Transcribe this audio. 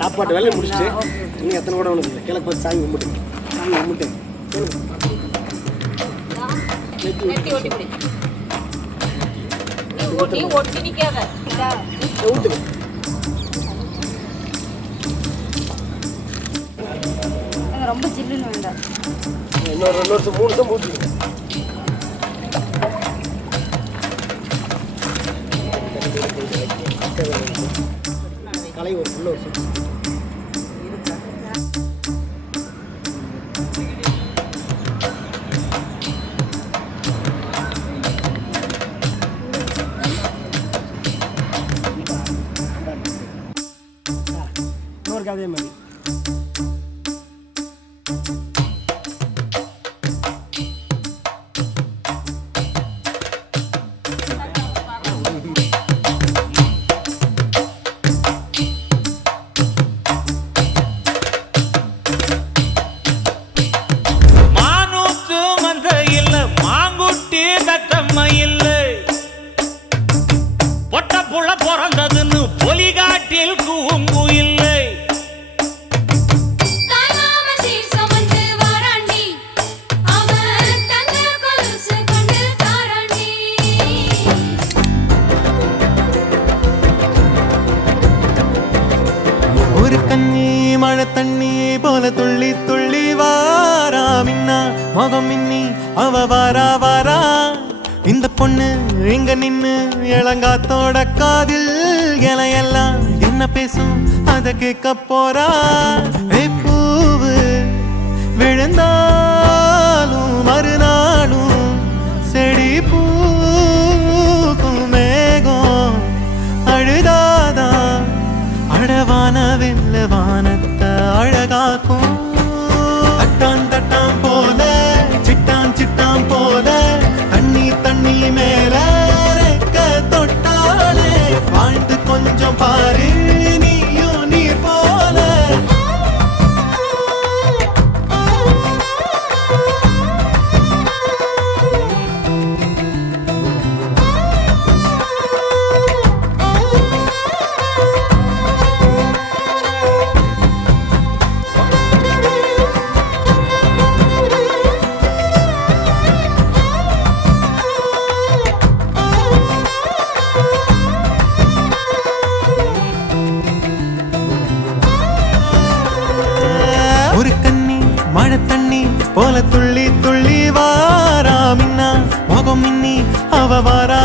சாப்பாட்டு வேலையை முடிச்சுட்டு இன்னும் எத்தனை கூட ஒன்று கிழக்கு பார்த்து சாமி கும்பிட்டு ரொம்ப ஜில்லுன்னு வேண்டாம். இன்னொரு 2 வருஷம் 3 வருஷம் ஊற்றி கலை ஒரு ஃபுல்லாக ஒரு சுற்றி இன்னொரு அதே மாதிரி மழை தண்ணி போல துள்ளி துள்ளி வாரா மின்னா முகம் மின்னி அவ வாரா வாரா இந்த பொண்ணு இங்க நின்னு இளங்காத்தோட காதில் இலையெல்லாம் என்ன பேசும் அத கேட்க போறா. பூவு விழுந்தாலும் மறுநாளும் செடி பூக்கும் மேகம் அழுதாதா அழவான வெள்ள வானத்தை அழகாக்கும். தட்டான் தட்டான் போல சிட்டான் சிட்டான் போல தண்ணி தண்ணி மேல ரெக்க தொட்டாலே வாழ்ந்து கொஞ்சம் பாரு நீயும் நீர் போல. மழை தண்ணி போல துள்ளி துள்ளி வாரா மின்னா முகம் மின்னி அவ வாரா